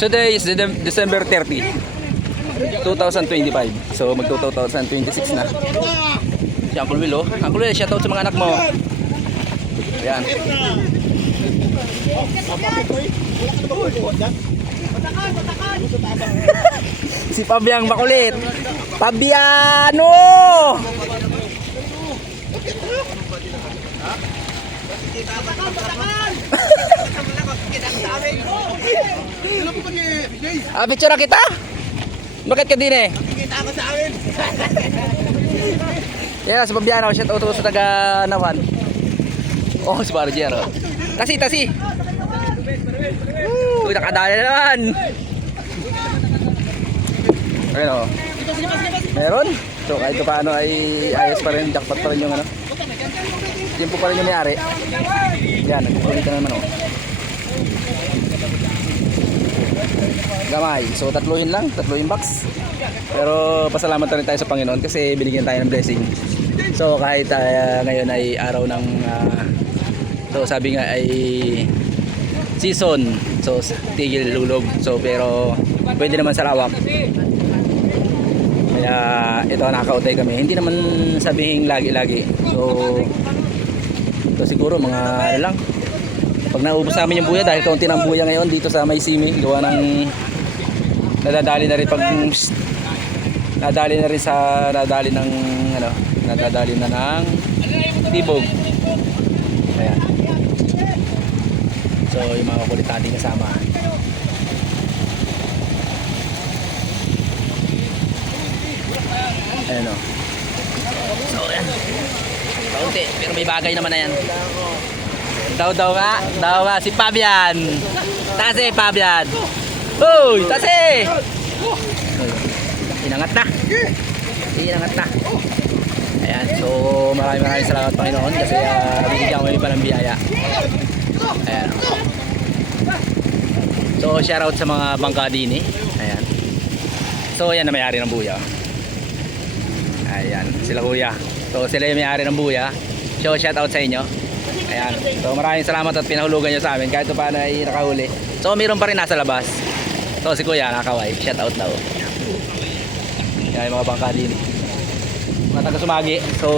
Today is December 30, 2025. So mag 2026 na. Si Uncle Will, oh. Uncle Will, shoutout sa mga anak mo. Ayan. Si Pabyang makulit. Pabiano! Picture kita? Bakit ka din eh? Kita ako sa amin. Yeah, si Pabiano, shoutout sa taga Nawan. Oh, si Barger. Tasi. Uy, nakadali na naman. Ayun o. Meron. So kahit paano ay ayos pa rin. Jackpot pa rin yung ano. Tempo pa rin yung may-ari. Yan, nagpupulit na naman o. Gamay. So tatluhin box. Pero pasalamat na rin tayo sa Panginoon kasi binigyan tayo ng blessing. So kahit ngayon ay araw ng so sabi nga ay season, so tigil lulog. So pero pwede naman sa lawak. Kaya ito nakakautay kami. Hindi naman sabihing lagi-lagi. So siguro mga ano lang. Pag naubos namin yung buya dahil kaunti ng buya ngayon dito sa Maysimi, gawa ng nadadali na rin ng tibog. Ayan. So yung mga kulit natin kasama. Ayan o. So ayan. Kaunti, pero may bagay naman na yan. Daw nga si Pabian. Tase Pabian. Uy, tase. Inangat na. Ayan, so maraming salamat Panginoon kasi binigyan ko pa ng biyaya. Ayan. So shoutout sa mga bangka din eh. Ayan. So ayan na may-ari ng buya. Ayan, sila kuya. So sila yung may-ari ng buya. So shoutout sa inyo. Ayan. So maraming salamat at pinahulugan nyo sa amin kahit paano ay nakahuli. So mayroon pa rin nasa labas. So si kuya nakakaway. Shoutout daw. Ayan yung mga bangka din. Mga taga Sumagi. So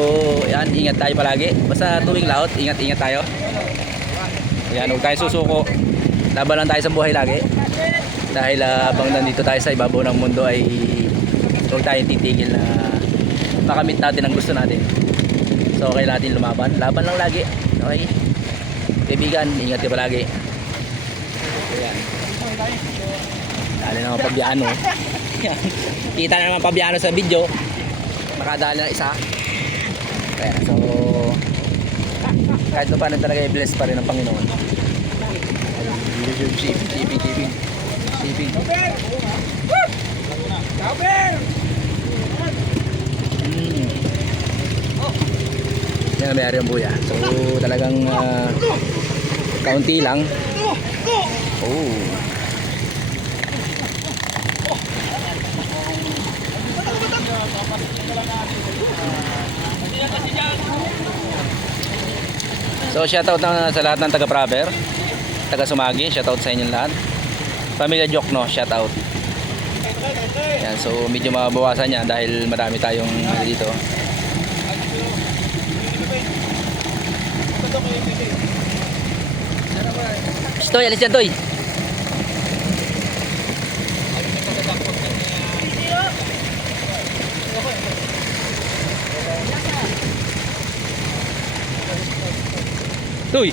ayan, ingat tayo palagi. Basta tuwing laot, ingat tayo. Ayan, huwag tayo susuko. Laban lang tayo sa buhay lagi. Dahil habang nandito tayo sa ibabaw ng mundo ay huwag tayong titigil na makamit natin ang gusto natin. So okay natin lumaban. Laban lang lagi. Okay? Kaibigan, ingat ka palagi. Ayan. Dali naman Pabiano. Kita na naman Pabiano sa video. Makadali na isa. Ayan, so kahit paano talaga i-bless pa rin ng Panginoon. Shipping. Yan may-ari ang buya. So talagang kaunti lang. Oh. So shoutout na sa lahat ng taga-Proper, taga Sumagi, shoutout sa inyong lahat. Pamilya Jokno, shoutout. Yan, so medyo mabawasan niya dahil marami tayong dito. Toy, alis yan Toy. Uy.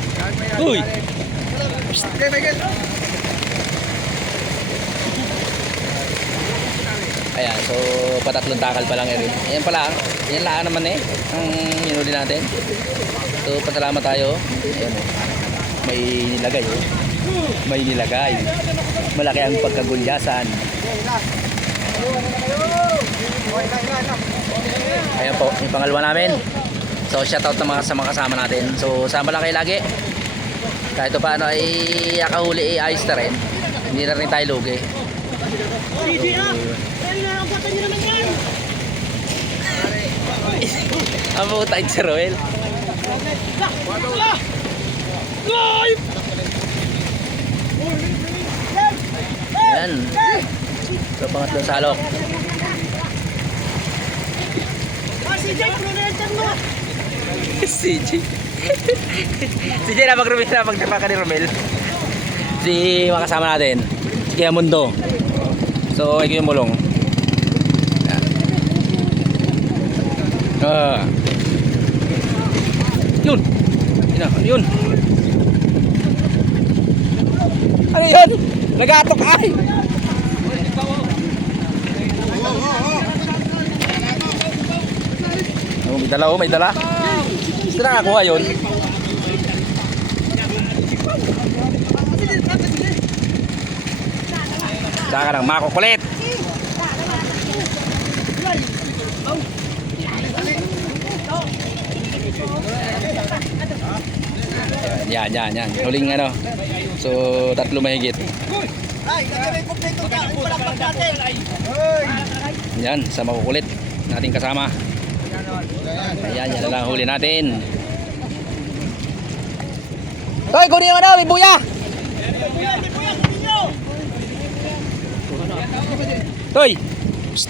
Ayan, so patatlong takal pa lang rin. Ayan pala, yan lang naman eh ang hinuli natin. So pasalamat tayo. Ayan, may nilagay oh. May nilagay. Malaki ang pagkagulyasan. Ayan po, yung pangalawa namin. So shoutout sa mga kasama natin. So sama lang kayo lagi. Kahit paano ay akahuli ay ayos na rin. Hindi na rin tayo lugi. Ang putay si Roel. Ayan. So, pangatlong salok. CJ, prunetan mo! CJ. CJ na mag-Romel na magtapa ka ni Romel. Si makasama natin. Si Kuya Mundo. So, ikaw yung mulong. Yun. Yun. Ano yun? Nagatok ay. Oh, may dala, may dala. Gusto na nakakuha yun. Saka ng makukulit. Yan. Huling ano. So, 3 mahigit. Yan, sa makukulit nating kasama. Ayan, yan na lang huli natin. Toy, kunin yung ano, may buya! Toy!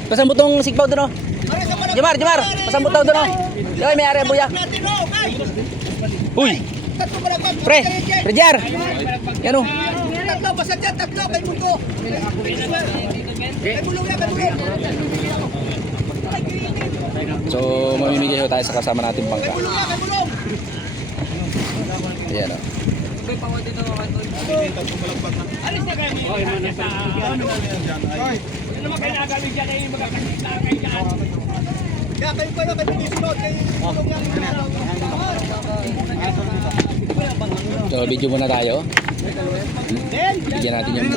Pasambot tong sigpaw doon o. Jemar! Pasambot daw doon o. Toy, may ari ang buya. Uy! Pre! Jar! Yan o. Tatlo, basta dyan, tatlo, kay Mundo. Kay Bulong yan, kay Bulong. So, mamimigay tayo sa kasama natin bangka. Kay Bulong. Ayan o. Alis na kayo niya. Ano naman kayo nagawin dyan ay magkakasita kayo dyan. Kaya kayo pa na kayo sunod kay Bulong yan. So, video muna tayo. Bigyan natin yung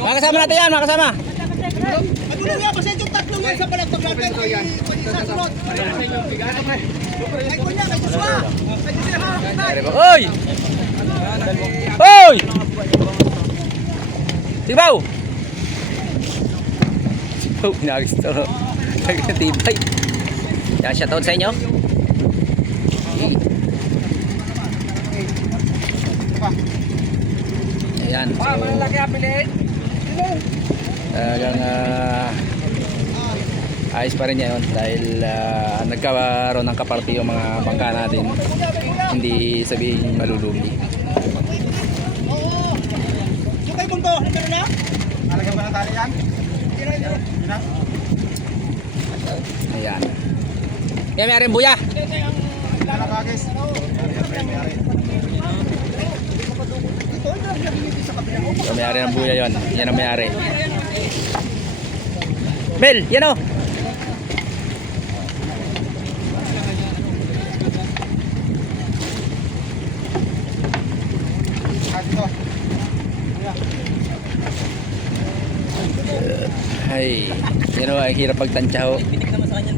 mga kasama natin yan, mga kasama. Kay Bulong yan, basta yung tatlo yan sa palagpag natin. Sa sunod. Kay Kunya, kay Joshua. Kay Joshua. Hoy! Hoy! Sigbaw! Sigbaw, pinagis to. Nagkatibay. Yan, shoutout sa inyo. Ayan, so talagang ayos pa rin niya yun dahil nagkaroon ng kaparti yung mga bangka natin, hindi sabihin malulugi. Oo. Yung kay Mundo, nandun na? Alagyan ba ng tali yan? Ayan. Kaya may aring buya. So, may ari ng buya yun. Yan ang may ari. Mel, yan o. Ay, yan o, ang hirap pagtansya ho.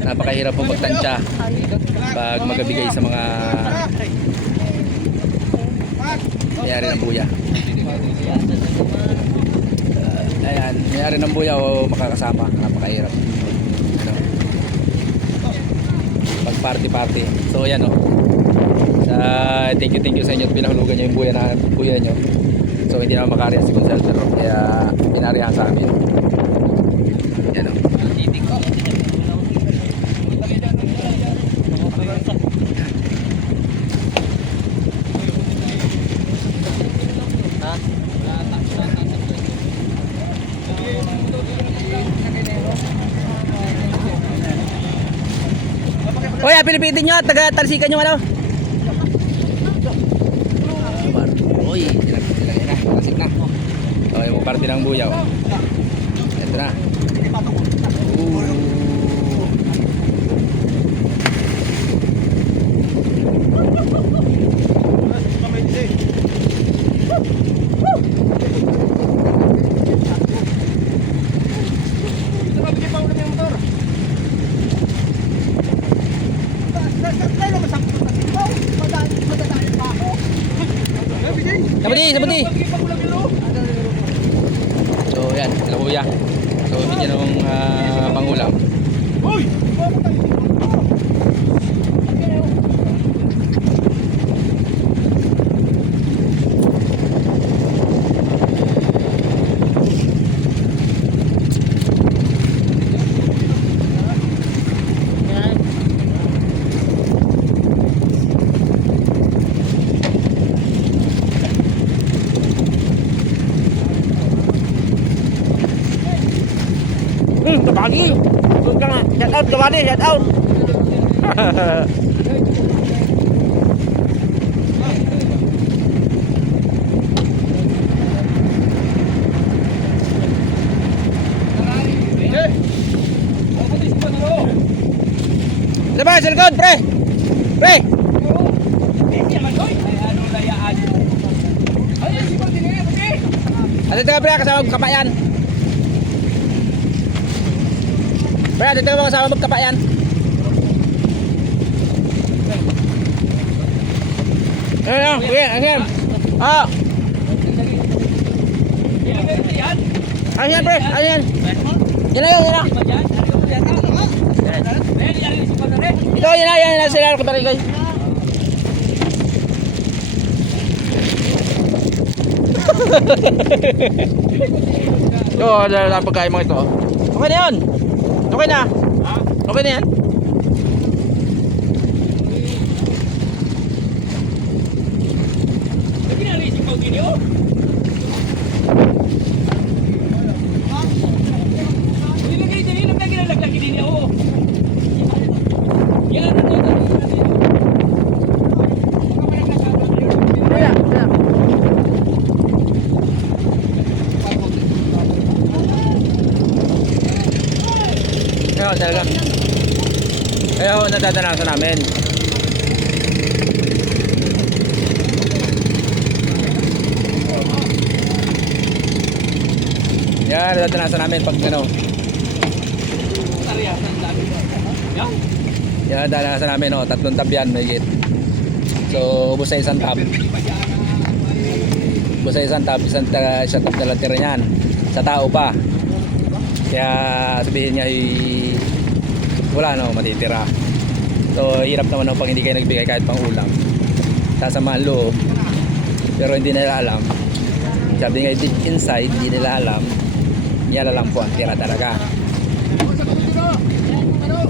Napakahirap po magtansya pag magabigay sa mga may-ari ng buya. Ayan, may-ari ng buya o makakasama. Napakahirap. Ano? Pag party. So yan o. Thank you sa inyo at pinahulugan nyo yung buya nyo. So hindi naman makariya si Consultor. Kaya pinarihan sa amin. Yan o. Oy, pilipitin nyo at taga-talsikan nyo ano. Oy, ilang na, tasik na. Okay, yung parte ng buyaw. Ito na. Sabati. So yan, labuya. So bigyan ng pangulam. Kabady. Shout out, kabady, shout out. Diba, sa likod, pre! Pre! Atid ka, pre, kasama magkapayan. Pre, atid ka kasama magkapayan. Ayan, ayan. Ah! Ayan, pre, ayan. Yan na. Ito, yan na sila kabarigay. Ito, dala lang pagkain mga ito. Okay na yun. Okay na. Okay na yan. Ayun, talaga. Ayun, nadadanasan namin. Yan, nadadanasan namin pag ano. Yan, nadadanasan namin, no? 3 tab yan, may git. So, ubos sa isang tab. Ubos sa isang tab, isang tab na lang tira niyan. Sa tao pa. Kaya sabihin niya wala no matitira. So hirap naman no, pag hindi kayo nagbigay kahit pang ulam. Sasama ang loob. Pero hindi nila alam. Sabi nga deep inside, hindi nila alam. Yan lang po ang tira talaga.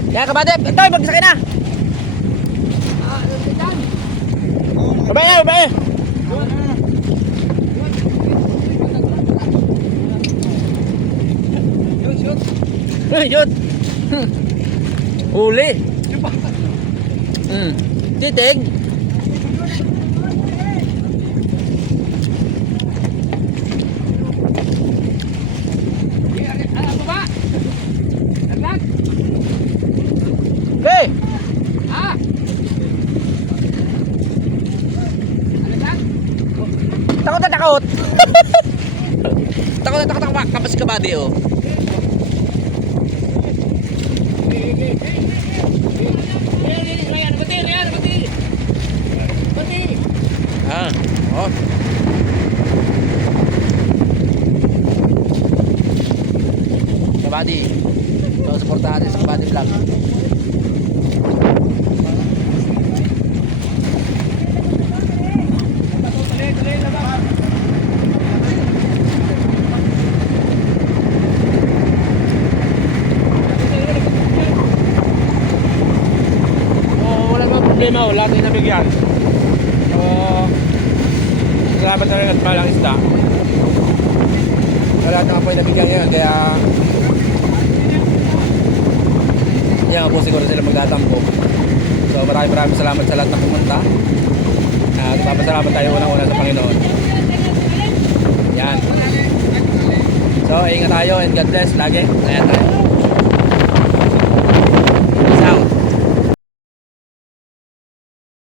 Yan kabady, ito magsakay na. Babay. Shoot. Huli. Titig. Hey. Takot. Takot kapag kabady oh. Oh. Kabady. So, supportahan natin sa Kabady Vlog. Wala namang problema, wala tayong nabigyan. So, salamat na rin at malang isda. Wala na po yung nabigyan ngayon, kaya yan po siguro sila magtatampo. So maraming salamat sa lahat na pumunta. Magpapasalamat tayo unang-una sa Panginoon. Yan. So ingat tayo and God bless lagi. Ayan tayo.